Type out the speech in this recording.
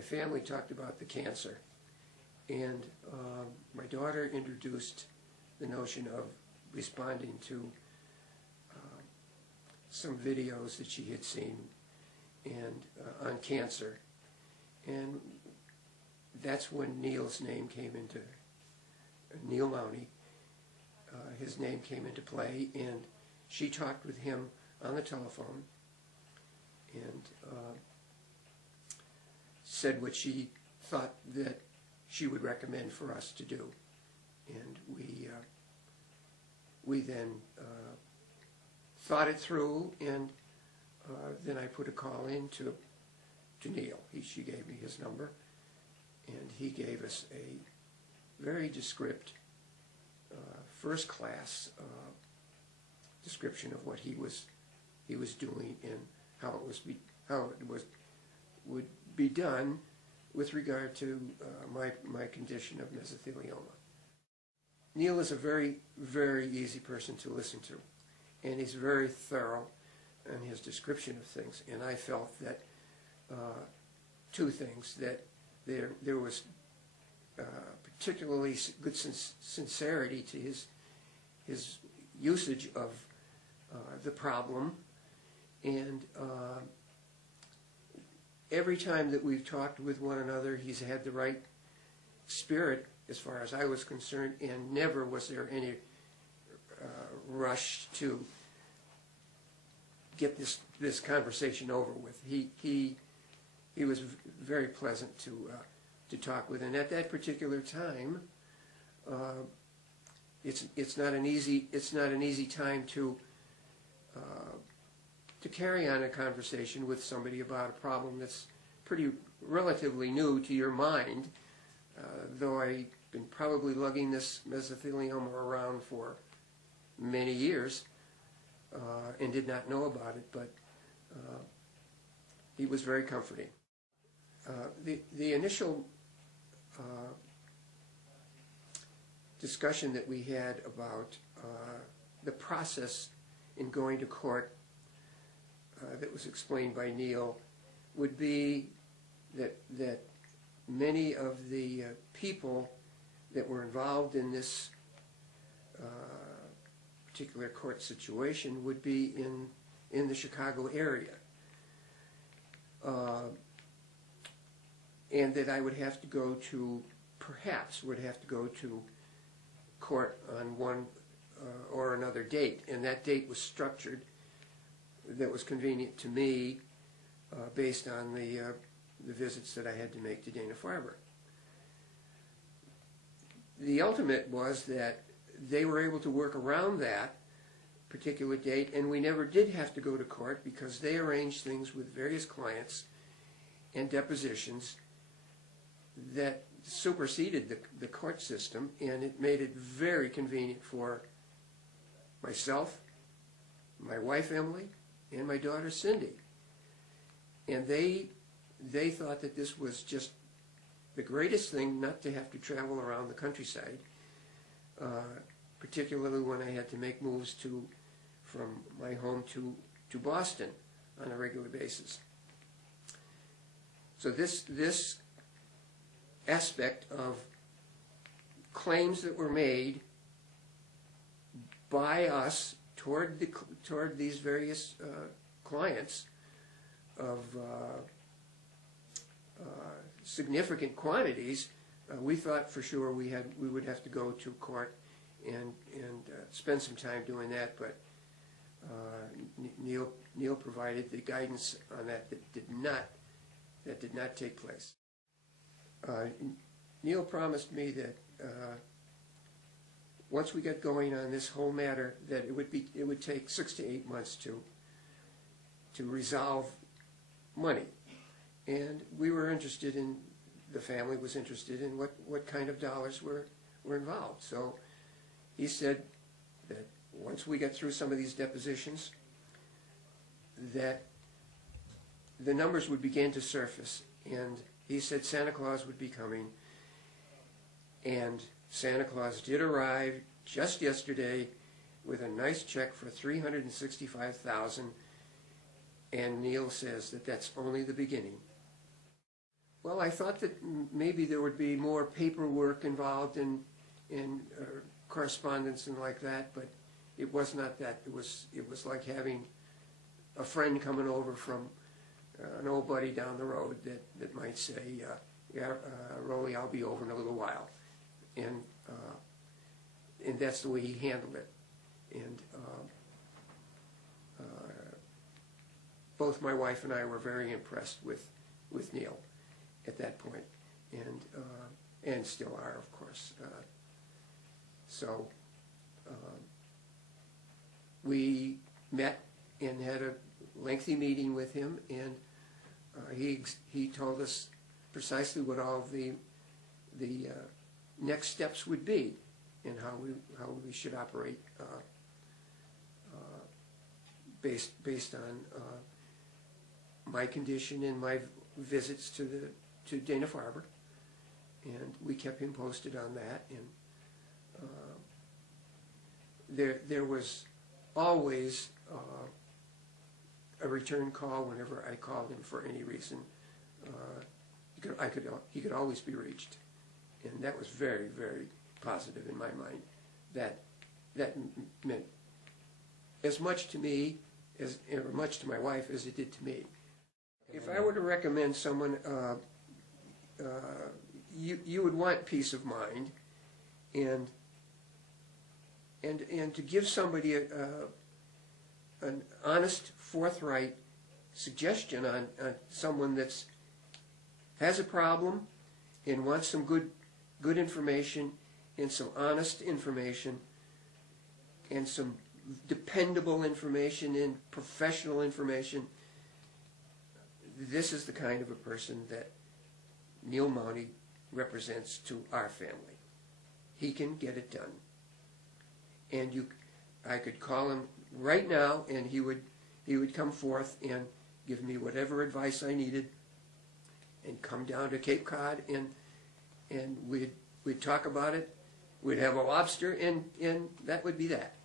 my family talked about the cancer, and my daughter introduced the notion of responding to some videos that she had seen and on cancer, and that's when Neil's name came into, Neil Maune, his name came into play, and she talked with him on the telephone and said what she thought that she would recommend for us to do. And we then thought it through, and then I put a call in to Neil. She gave me his number, and he gave us a very descriptive, first-class description of what he was doing and how it would be done with regard to my condition of mesothelioma. Neil is a very, very easy person to listen to, and he's very thorough in his description of things. And I felt that two things: that there was particularly good sincerity to his usage of the problem, and every time that we've talked with one another, he's had the right spirit as far as I was concerned, and never was there any rush to get this conversation over with. He was very pleasant to talk with, and at that particular time, it's not an easy time to carry on a conversation with somebody about a problem that's relatively new to your mind, though I've been probably lugging this mesothelioma around for many years and did not know about it, but he was very comforting. The initial discussion that we had about the process in going to court that was explained by Neil would be that many of the people that were involved in this particular court situation would be in the Chicago area, and that I would have to go to, perhaps would have to go to court on one or another date, and that date was structured that was convenient to me based on the visits that I had to make to Dana-Farber. The ultimate was that they were able to work around that particular date, and we never did have to go to court because they arranged things with various clients and depositions that superseded the court system, and it made it very convenient for myself, my wife Emily, and my daughter Cindy. And they thought that this was just the greatest thing, not to have to travel around the countryside, particularly when I had to make moves from my home to Boston on a regular basis. So this aspect of claims that were made by us toward these various clients of significant quantities, we thought for sure we would have to go to court and spend some time doing that, but Neil provided the guidance on that did not take place. Neil promised me that once we got going on this whole matter, that it would take 6 to 8 months to resolve money, and we were interested in, the family was interested in what kind of dollars were involved. So he said that once we got through some of these depositions, that the numbers would begin to surface, and he said Santa Claus would be coming, and Santa Claus did arrive just yesterday with a nice check for $365,000, and Neil says that that's only the beginning. Well, I thought that maybe there would be more paperwork involved in correspondence and like that, but it was not that. It was like having a friend coming over from an old buddy down the road that might say, yeah, Rollie, I'll be over in a little while. And that's the way he handled it. And both my wife and I were very impressed with Neil at that point, and still are, of course. So we met and had a lengthy meeting with him, and he told us precisely what all of the next steps would be and how we should operate based on my condition and my visits to Dana-Farber, and we kept him posted on that. And there was always a return call whenever I called him for any reason. He could always be reached, and that was very, very positive in my mind. That meant as much to me or much to my wife as it did to me. If I were to recommend someone, you would want peace of mind, and to give somebody an honest, forthright suggestion on someone that's has a problem and wants some good information and some honest information and some dependable information and professional information. This is the kind of a person that Neil Maune represents to our family. He can get it done. And I could call him right now, and he would come forth and give me whatever advice I needed, and come down to Cape Cod, and we'd talk about it. We'd have a lobster, and that would be that.